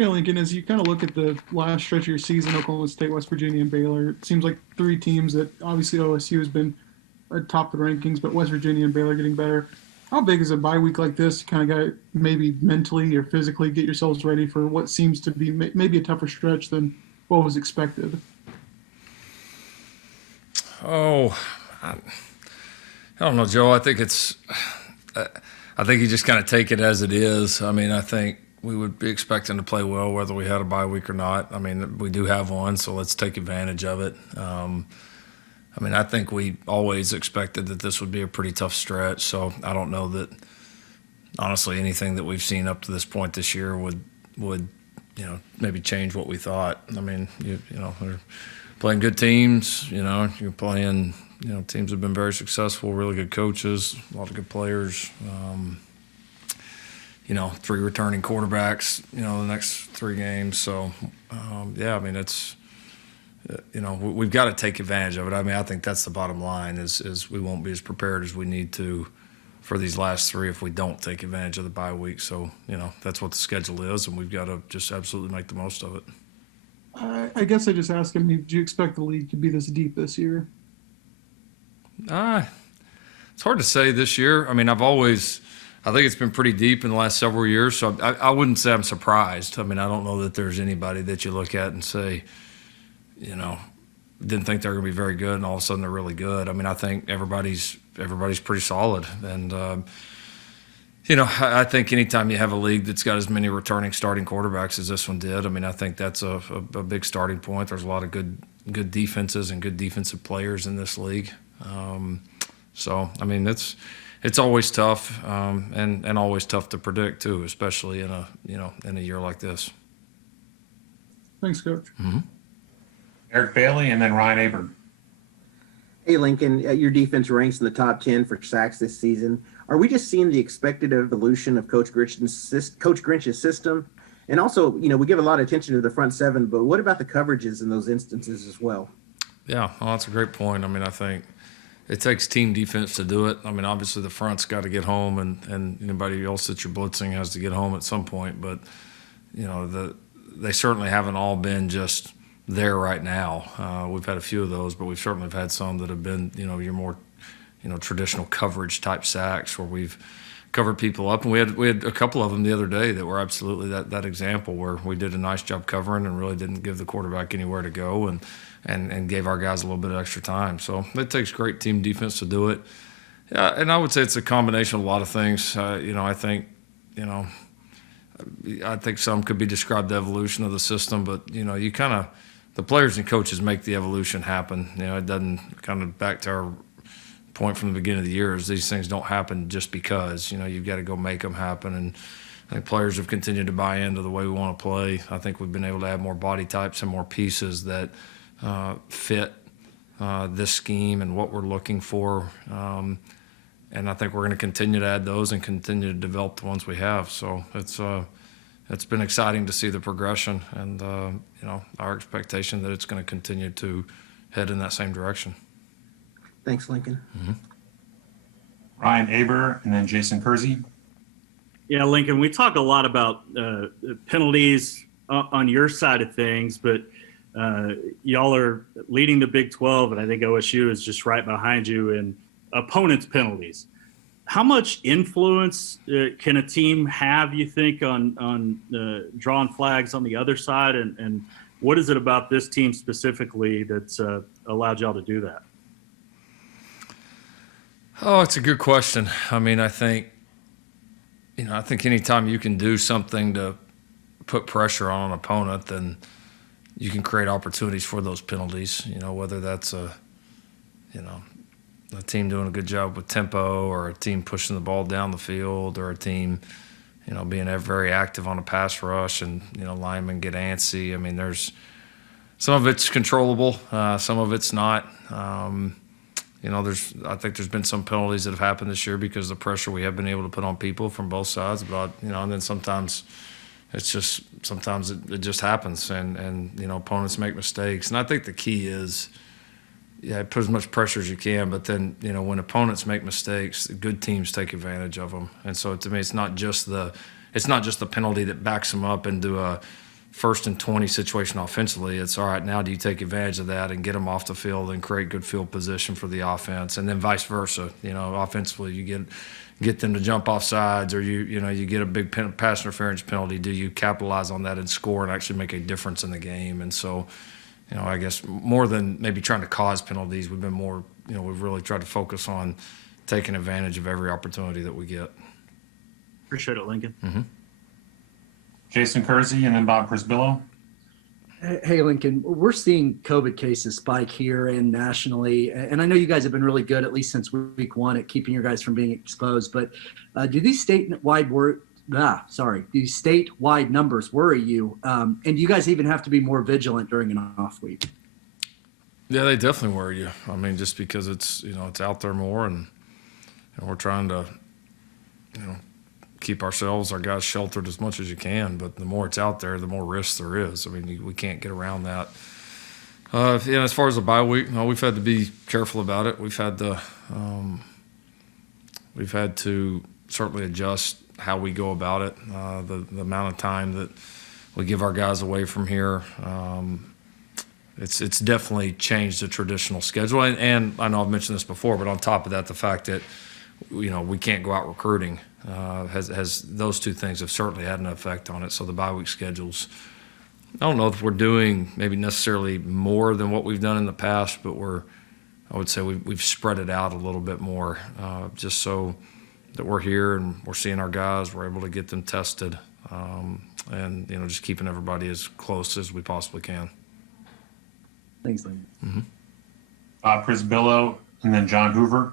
Hey, Lincoln, as you kind of look at the last stretch of your season, Oklahoma State, West Virginia, and Baylor, it seems like three teams that obviously OSU has been atop the rankings, but West Virginia and Baylor getting better. How big is a bye week like this to kind of get maybe mentally or physically get yourselves ready for what seems to be maybe a tougher stretch than what was expected? Oh, I, I don't know, Joe. I think you just kind of take it as it is. I mean, I think we would be expecting to play well whether we had a bye week or not. I mean, we do have one, so let's take advantage of it. I mean, I think we always expected that this would be a pretty tough stretch. So I don't know that honestly anything that we've seen up to this point this year would maybe change what we thought. I mean, we're playing good teams. You're playing teams have been very successful, really good coaches, a lot of good players. Three returning quarterbacks, the next three games. So, I mean, we've got to take advantage of it. I mean, I think that's the bottom line is we won't be as prepared as we need to for these last three if we don't take advantage of the bye week. So, that's what the schedule is, and we've got to just absolutely make the most of it. I guess I just ask him, do you expect the league to be this deep this year? It's hard to say this year. I mean, I think it's been pretty deep in the last several years, so I wouldn't say I'm surprised. I mean, I don't know that there's anybody that you look at and say, didn't think they're going to be very good, and all of a sudden they're really good. I mean, I think everybody's pretty solid, and I think anytime you have a league that's got as many returning starting quarterbacks as this one did, I mean, I think that's a big starting point. There's a lot of good defenses and good defensive players in this league. So I mean, it's always tough, and always tough to predict too, especially in a year like this. Thanks, Coach. Mm-hmm. Eric Bailey and then Ryan Aber. Hey, Lincoln, your defense ranks in the top 10 for sacks this season. Are we just seeing the expected evolution of Coach Grinch's system? And also, we give a lot of attention to the front seven, but what about the coverages in those instances as well? Yeah, well, that's a great point. I mean, I think it takes team defense to do it. I mean, obviously the front's got to get home, and anybody else that you're blitzing has to get home at some point. But they certainly haven't all been just there right now. We've had a few of those, but we've certainly had some that have been your more traditional coverage type sacks where we've covered people up, and we had a couple of them the other day that were absolutely that example where we did a nice job covering and really didn't give the quarterback anywhere to go and gave our guys a little bit of extra time. So it takes great team defense to do it. Yeah, and I would say it's a combination of a lot of things. I think some could be described the evolution of the system, but the players and coaches make the evolution happen. It doesn't kind of back to our point from the beginning of the year is these things don't happen just because, you've got to go make them happen. And I think players have continued to buy into the way we want to play. I think we've been able to add more body types and more pieces that fit this scheme and what we're looking for. And I think we're going to continue to add those and continue to develop the ones we have. So it's been exciting to see the progression and, our expectation that it's going to continue to head in that same direction. Thanks, Lincoln. Mm-hmm. Ryan Aber and then Jason Kersey. Yeah, Lincoln, we talk a lot about penalties on your side of things, but y'all are leading the Big 12, and I think OSU is just right behind you in opponents' penalties. How much influence can a team have, you think, on drawing flags on the other side, and what is it about this team specifically that's allowed y'all to do that? Oh, it's a good question. I mean, I think anytime you can do something to put pressure on an opponent, then you can create opportunities for those penalties. Whether that's a team doing a good job with tempo, or a team pushing the ball down the field, or a team, being very active on a pass rush, and linemen get antsy. I mean, there's some of it's controllable, some of it's not. I think there's been some penalties that have happened this year because of the pressure we have been able to put on people from both sides. But and then sometimes it just happens, and opponents make mistakes. And I think the key is, put as much pressure as you can. But then when opponents make mistakes, good teams take advantage of them. And so to me, it's not just the penalty that backs them up into a first and 20 situation offensively, it's all right. Now, do you take advantage of that and get them off the field and create good field position for the offense, and then vice versa? Offensively, you get them to jump off sides, or you get a big pass interference penalty. Do you capitalize on that and score and actually make a difference in the game? And so, I guess more than maybe trying to cause penalties, we've been more, we've really tried to focus on taking advantage of every opportunity that we get. Appreciate it, Lincoln. Mm-hmm. Jason Kersey and then Bob Prisbillo. Hey, Lincoln, we're seeing COVID cases spike here and nationally. And I know you guys have been really good, at least since week one, at keeping your guys from being exposed. But do these statewide numbers worry you? And do you guys even have to be more vigilant during an off week? Yeah, they definitely worry you. I mean, just because it's out there more, and we're trying to keep our guys sheltered as much as you can. But the more it's out there, the more risk there is. I mean, we can't get around that. As far as the bye week, we've had to be careful about it. We've had to certainly adjust how we go about it. The amount of time that we give our guys away from here. It's definitely changed the traditional schedule. And I know I've mentioned this before, but on top of that, the fact that we can't go out recruiting has those two things have certainly had an effect on it. So the bye week schedules, I don't know if we're doing maybe necessarily more than what we've done in the past, but I would say we've spread it out a little bit more, just so that we're here and we're seeing our guys, we're able to get them tested, and just keeping everybody as close as we possibly can. Thanks, Lincoln. Mm-hmm. Bob Prisbillo and then John Hoover.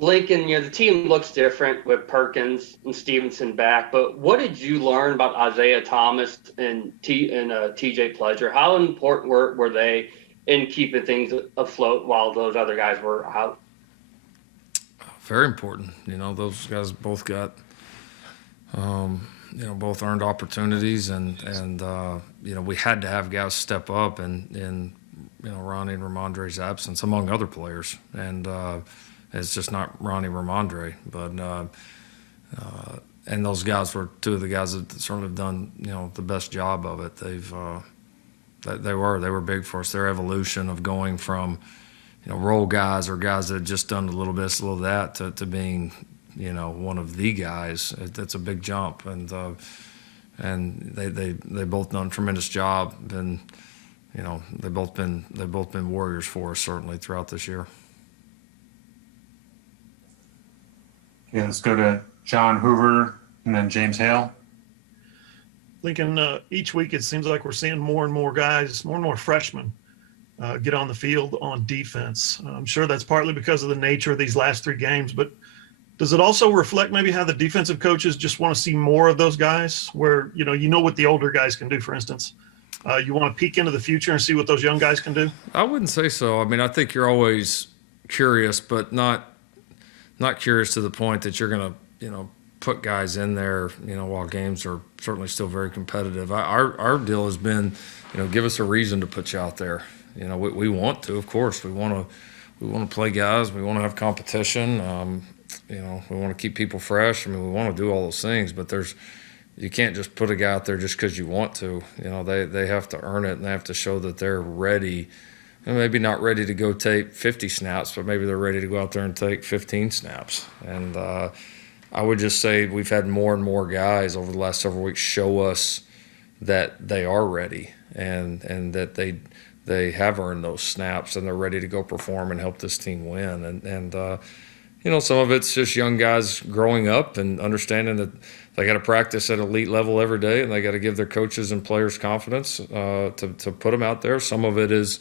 Lincoln, the team looks different with Perkins and Stevenson back, but what did you learn about Isaiah Thomas and TJ Pledger? How important were they in keeping things afloat while those other guys were out? Very important. Those guys both got, both earned opportunities, and we had to have guys step up in Ronnie and Ramondre's absence, among other players. And it's just not Ronnie Ramondre, but and those guys were two of the guys that certainly have done the best job of it. They were big for us. Their evolution of going from role guys or guys that had just done a little this, a little that, to being one of the guys. That's a big jump, and they both done a tremendous job, and they've both been warriors for us certainly throughout this year. Okay, let's go to John Hoover and then James Hale. Lincoln, each week it seems like we're seeing more and more guys, more and more freshmen get on the field on defense. I'm sure that's partly because of the nature of these last three games, but does it also reflect maybe how the defensive coaches just want to see more of those guys where, what the older guys can do, for instance? You want to peek into the future and see what those young guys can do? I wouldn't say so. I mean, I think you're always curious, but not curious to the point that you're going to, put guys in there, while games are certainly still very competitive. Our deal has been, give us a reason to put you out there. We want to, of course. We want to play guys. We want to have competition. We want to keep people fresh. I mean, we want to do all those things, but you can't just put a guy out there just because you want to. They have to earn it, and they have to show that they're ready. And maybe not ready to go take 50 snaps, but maybe they're ready to go out there and take 15 snaps. And I would just say we've had more and more guys over the last several weeks show us that they are ready and that they have earned those snaps and they're ready to go perform and help this team win. And some of it's just young guys growing up and understanding that they got to practice at elite level every day, and they got to give their coaches and players confidence to put them out there. Some of it is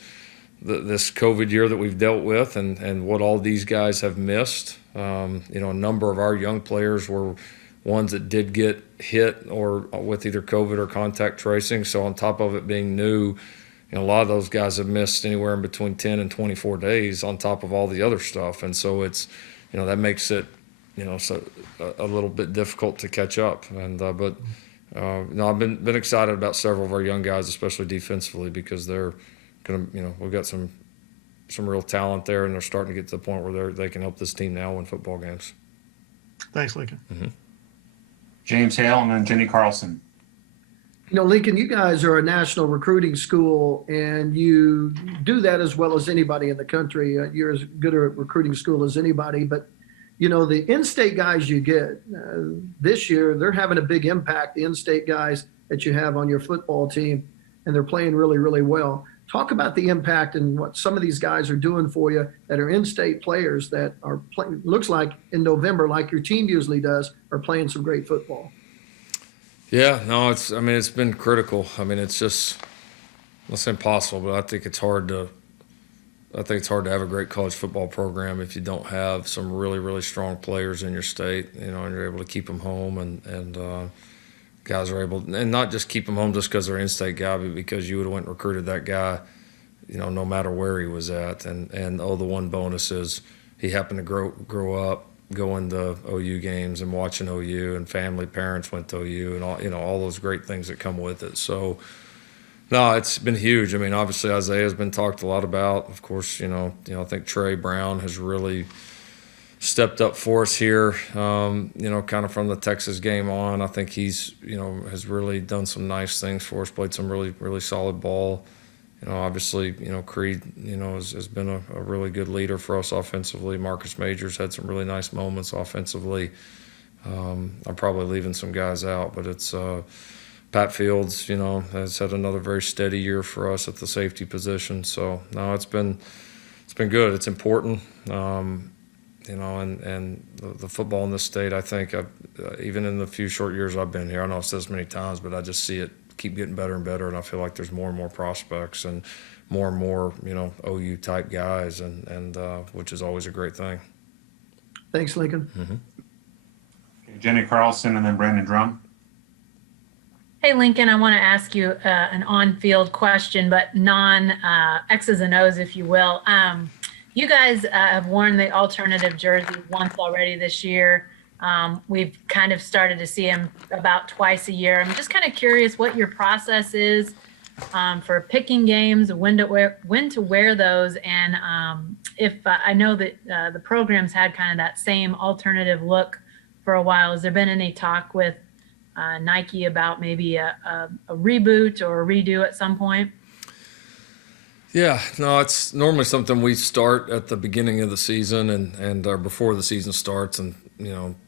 this COVID year that we've dealt with and what all these guys have missed. A number of our young players were ones that did get hit or with either COVID or contact tracing. So on top of it being new, a lot of those guys have missed anywhere in between 10 and 24 days on top of all the other stuff. And so it's, that makes it, so a little bit difficult to catch up. And but I've been excited about several of our young guys, especially defensively, because they're we've got some real talent there, and they're starting to get to the point where they can help this team now win football games. Thanks, Lincoln. Mm-hmm. James Hale and then Jenny Carlson. Lincoln, you guys are a national recruiting school, and you do that as well as anybody in the country. You're as good a recruiting school as anybody. But, the in-state guys you get this year, they're having a big impact, the in-state guys that you have on your football team, and they're playing really, really well. Talk about the impact and what some of these guys are doing for you that are in-state players that are playing, looks like in November, like your team usually does, are playing some great football. Yeah, no, it's been critical. It's just, it's impossible, but I think it's hard to have a great college football program if you don't have some really, really strong players in your state, and you're able to keep them home and guys are able, and not just keep them home just because they're in-state guy, but because you would have went and recruited that guy, no matter where he was at. And the one bonus is he happened to grow up going to OU games and watching OU, and parents went to OU, and all those great things that come with it. So, no, it's been huge. Obviously Isaiah's been talked a lot about. Of course, I think Trey Brown has really stepped up for us here. Kind of from the Texas game on, I think he's has really done some nice things for us. Played some really, really solid ball. Obviously, Creed, has been a really good leader for us offensively. Marcus Majors had some really nice moments offensively. I'm probably leaving some guys out, but it's Pat Fields, has had another very steady year for us at the safety position. So no, it's been good. It's important. And the football in this state, I think, even in the few short years I've been here, I know I've said this many times, but I just see it keep getting better and better, and I feel like there's more and more prospects and more OU type guys, and which is always a great thing. Thanks, Lincoln. Mm-hmm. Okay, Jenny Carlson and then Brandon Drum. Hey, Lincoln, I want to ask you an on-field question, but non-X's and O's, if you will. You guys have worn the alternative jersey once already this year. We've kind of started to see him about twice a year. I'm just kind of curious what your process is for picking games, when to wear those, and if I know that the program's had kind of that same alternative look for a while. Has there been any talk with Nike about maybe a reboot or a redo at some point? Yeah, no, it's normally something we start at the beginning of the season and or before the season starts, and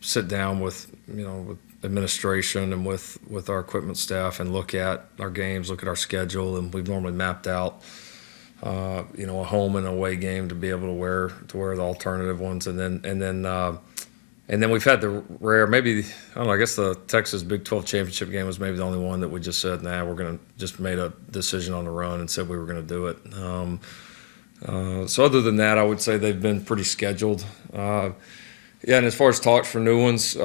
sit down with with administration and with our equipment staff and look at our games, look at our schedule, and we've normally mapped out a home and away game to be able to wear the alternative ones, and then we've had the rare, maybe, I don't know, I guess the Texas Big 12 championship game was maybe the only one that we just said, we're going to just made a decision on the run and said we were going to do it. So other than that, I would say they've been pretty scheduled. Yeah, and as far as talks for new ones,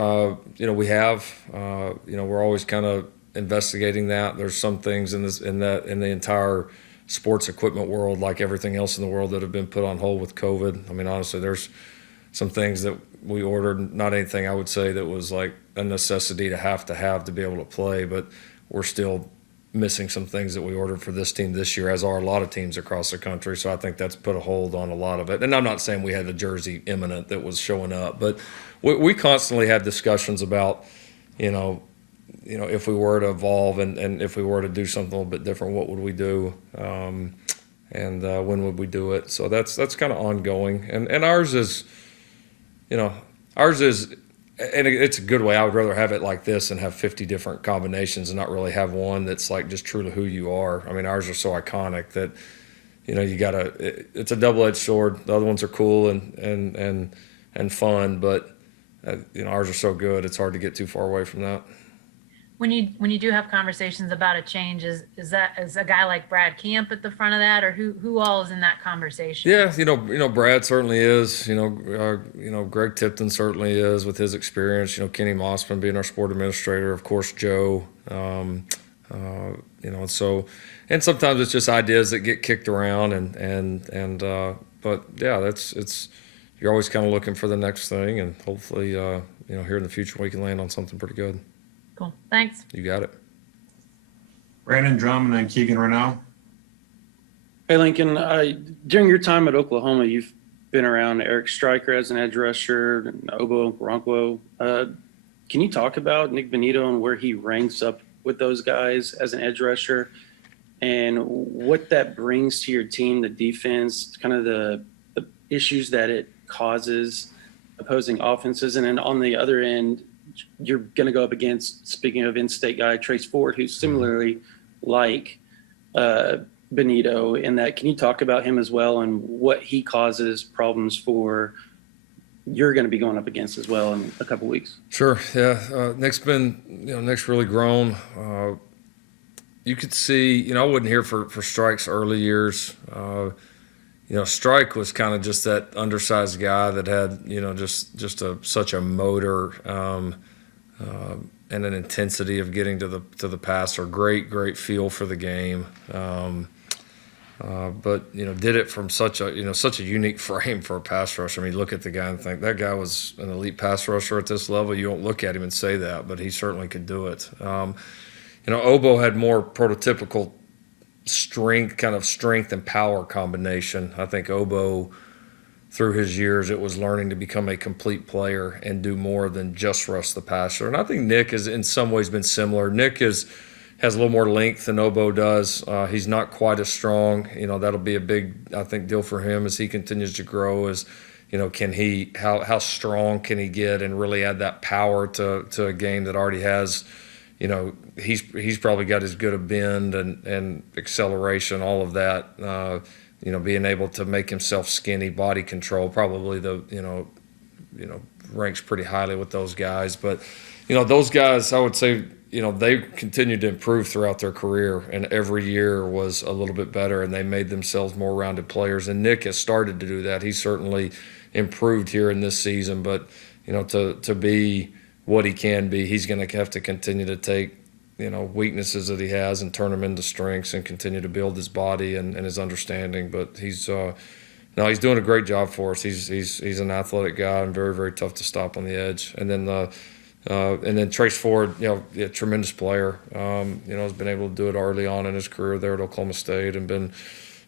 we have, we're always kind of investigating that. There's some things in the entire sports equipment world, like everything else in the world, that have been put on hold with COVID. Honestly, there's some things that we ordered, not anything I would say that was like a necessity to have to be able to play, but we're still missing some things that we ordered for this team this year, as are a lot of teams across the country. So I think that's put a hold on a lot of it. And I'm not saying we had the jersey imminent that was showing up, but we constantly have discussions about, if we were to evolve and if we were to do something a little bit different, what would we do? And when would we do it? So that's kind of ongoing. And ours is, and it's a good way. I would rather have it like this and have 50 different combinations and not really have one that's like just true to who you are. Ours are so iconic that, it's a double-edged sword. The other ones are cool and fun, but ours are so good, it's hard to get too far away from that. When you do have conversations about a change, is a guy like Brad Camp at the front of that, or who all is in that conversation? Yeah, Brad certainly is. Greg Tipton certainly is with his experience. Kenny Mossman being our sport administrator, of course, Joe. And sometimes it's just ideas that get kicked around, but yeah, it's you're always kind of looking for the next thing, and hopefully, here in the future we can land on something pretty good. Cool. Thanks. You got it. Brandon Drum and then Keegan Renault. Hey, Lincoln, during your time at Oklahoma, you've been around Eric Stryker as an edge rusher, and Obo Ronquo. Can you talk about Nick Benito and where he ranks up with those guys as an edge rusher, and what that brings to your team, the defense, kind of the issues that it causes opposing offenses. And then on the other end, you're going to go up against, speaking of in-state guy, Trace Ford, who's similarly like Benito in that. Can you talk about him as well and what he causes problems for you're going to be going up against as well in a couple weeks? Sure. Yeah. Nick's really grown. You could see, I wasn't here for Strike's early years. Strike was kind of just that undersized guy that had, such a motor and an intensity of getting to the passer. Great feel for the game. But did it from such a unique frame for a pass rusher. I mean, look at the guy and think that guy was an elite pass rusher at this level. You don't look at him and say that, but he certainly could do it. Obo had more prototypical strength and power combination. I think Obo, through his years, it was learning to become a complete player and do more than just rush the passer. And I think Nick has in some ways been similar. Nick has a little more length than Obo does. He's not quite as strong. That'll be a big, I think, deal for him as he continues to grow. How strong can he get and really add that power to a game that already has, he's probably got as good a bend and acceleration, all of that. Being able to make himself skinny, body control, probably ranks pretty highly with those guys. But, those guys, I would say, they continued to improve throughout their career, and every year was a little bit better, and they made themselves more rounded players. And Nick has started to do that. He's certainly improved here in this season, but, to be what he can be, he's going to have to continue to take, weaknesses that he has and turn them into strengths and continue to build his body and his understanding. But he's doing a great job for us. He's an athletic guy and very, very tough to stop on the edge. And then Trace Ford, tremendous player. Has been able to do it early on in his career there at Oklahoma State and been,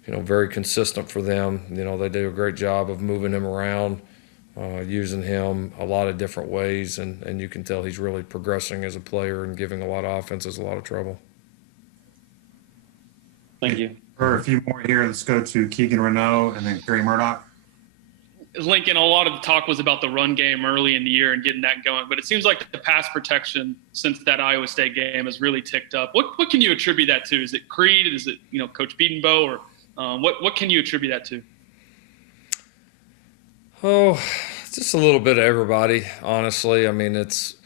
very consistent for them. They do a great job of moving him around, using him a lot of different ways, and you can tell he's really progressing as a player and giving a lot of offenses a lot of trouble. Thank you. For a few more here, let's go to Keegan Renault and then Gary Murdoch. Lincoln, a lot of the talk was about the run game early in the year and getting that going, but it seems like the pass protection since that Iowa State game has really ticked up. What can you attribute that to? Is it Creed? Is it Coach Beatonbow? Or what can you attribute that to? Oh, just a little bit of everybody, honestly. I mean, it's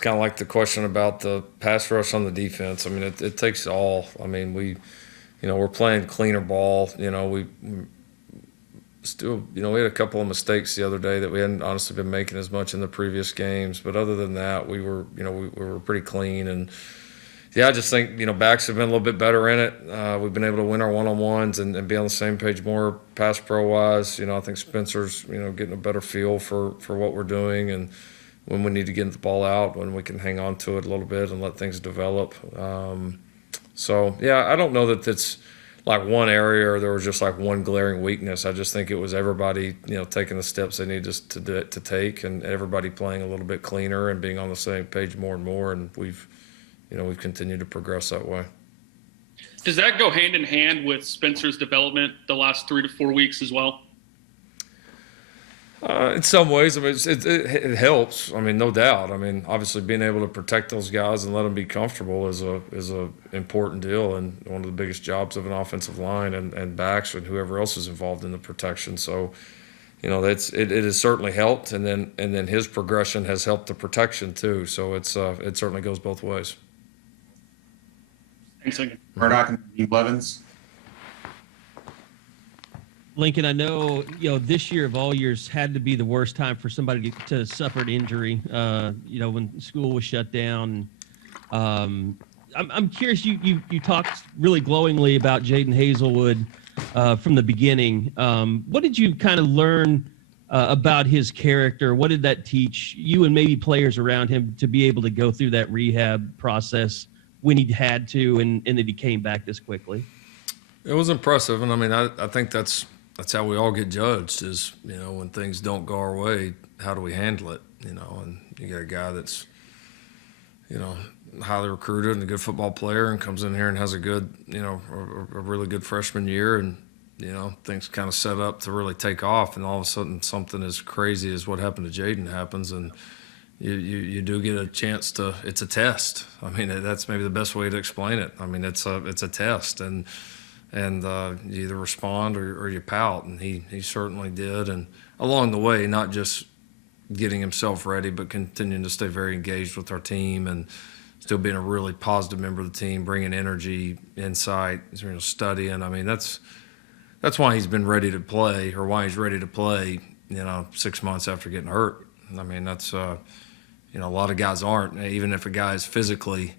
kind of like the question about the pass rush on the defense. I mean, it takes it all. I mean, we're playing cleaner ball. We still, we had a couple of mistakes the other day that we hadn't honestly been making as much in the previous games. But other than that, we were pretty clean. And yeah, I just think, backs have been a little bit better in it. We've been able to win our one-on-ones and be on the same page more pass pro-wise. I think Spencer's, getting a better feel for what we're doing and when we need to get the ball out, when we can hang on to it a little bit and let things develop. So, yeah, I don't know that it's like one area or there was just like one glaring weakness. I just think it was everybody, taking the steps they needed to take and everybody playing a little bit cleaner and being on the same page more and more. And we've continued to progress that way. Does that go hand in hand with Spencer's development the last 3 to 4 weeks as well? In some ways, I mean, it helps. I mean, no doubt. I mean, obviously, being able to protect those guys and let them be comfortable is a important deal and one of the biggest jobs of an offensive line and backs and whoever else is involved in the protection. So, it has certainly helped, and then his progression has helped the protection too. So it certainly goes both ways. Thanks, Lincoln. Murdoch and Steve Blevins. Lincoln, I know, this year of all years had to be the worst time for somebody to suffer an injury, when school was shut down. I'm curious, you talked really glowingly about Jaden Hazelwood from the beginning. What did you kind of learn about his character? What did that teach you and maybe players around him to be able to go through that rehab process when he had to and that he came back this quickly? It was impressive, and I mean, I think that's how we all get judged is, when things don't go our way, how do we handle it, and you got a guy that's, highly recruited and a good football player, and comes in here and has a good, a really good freshman year, and things kind of set up to really take off, and all of a sudden something as crazy as what happened to Jaden happens, and you do get a chance to. It's a test. I mean, that's maybe the best way to explain it. I mean, it's a test, and you either respond or you pout, and he certainly did, and along the way, not just getting himself ready, but continuing to stay very engaged with our team and still being a really positive member of the team, bringing energy, insight, studying. I mean, that's why he's been ready to play, or why he's ready to play, 6 months after getting hurt. I mean, that's, a lot of guys aren't, even if a guy's physically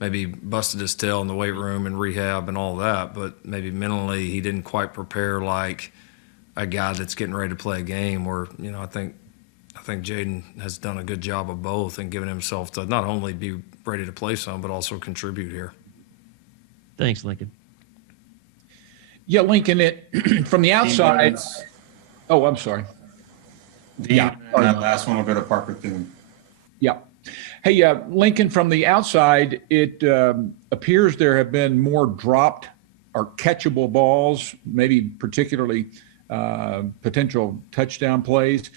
maybe busted his tail in the weight room and rehab and all that, but maybe mentally he didn't quite prepare like a guy that's getting ready to play a game where, I think Jaden has done a good job of both and given himself to not only be ready to play some, but also contribute here. Thanks, Lincoln. Yeah, Lincoln, from the outside. Oh, I'm sorry. Yeah. That last one will go to Parker Thune. Yeah. Hey, Lincoln, from the outside, it appears there have been more dropped or catchable balls, maybe particularly potential touchdown plays.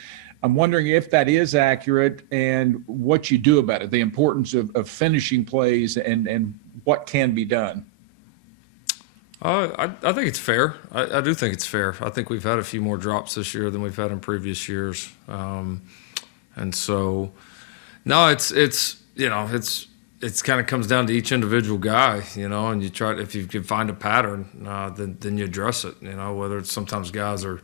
I'm wondering if that is accurate and what you do about it, the importance of finishing plays and what can be done. I think it's fair. I do think it's fair. I think we've had a few more drops this year than we've had in previous years. And so, no, it's kind of comes down to each individual guy, and you try, if you can find a pattern, then you address it, whether it's sometimes guys are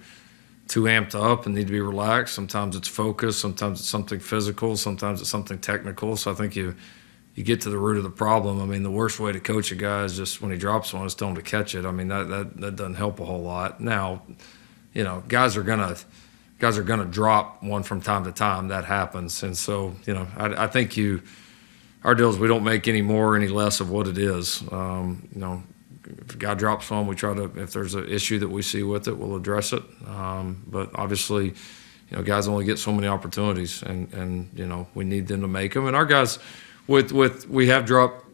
too amped up and need to be relaxed. Sometimes it's focus. Sometimes it's something physical. Sometimes it's something technical. So I think you get to the root of the problem. I mean, the worst way to coach a guy is just when he drops one, is tell him to catch it. I mean, that doesn't help a whole lot. Now, guys are gonna drop one from time to time. That happens, and so I think our deal is we don't make any more or any less of what it is. If a guy drops one, we try to, if there's an issue that we see with it, we'll address it. But obviously, guys only get so many opportunities, and we need them to make them. And our guys, we have dropped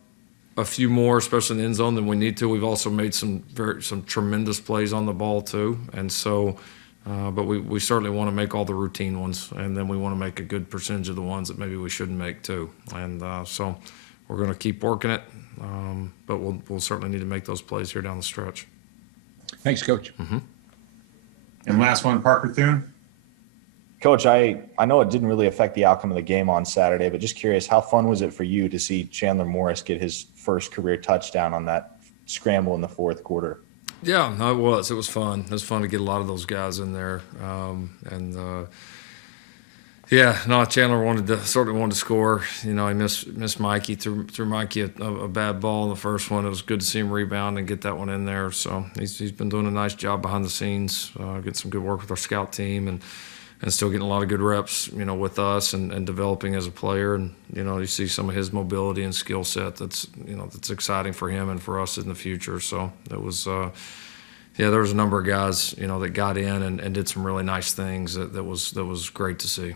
a few more, especially in the end zone, than we need to. We've also made some tremendous plays on the ball too, and so. But we certainly want to make all the routine ones, and then we want to make a good percentage of the ones that maybe we shouldn't make too. And so we're going to keep working it, but we'll certainly need to make those plays here down the stretch. Thanks, Coach. Mm-hmm. And last one, Parker Thune. Coach, I know it didn't really affect the outcome of the game on Saturday, but just curious, how fun was it for you to see Chandler Morris get his first career touchdown on that scramble in the fourth quarter? Yeah, no, it was. It was fun. It was fun to get a lot of those guys in there. Chandler certainly wanted to score. He missed Mikey, threw Mikey a bad ball in the first one. It was good to see him rebound and get that one in there. So he's been doing a nice job behind the scenes, getting some good work with our scout team and still getting a lot of good reps, with us and developing as a player. And, you see some of his mobility and skill set that's exciting for him and for us in the future. So it was, there was a number of guys, that got in and did some really nice things that was great to see.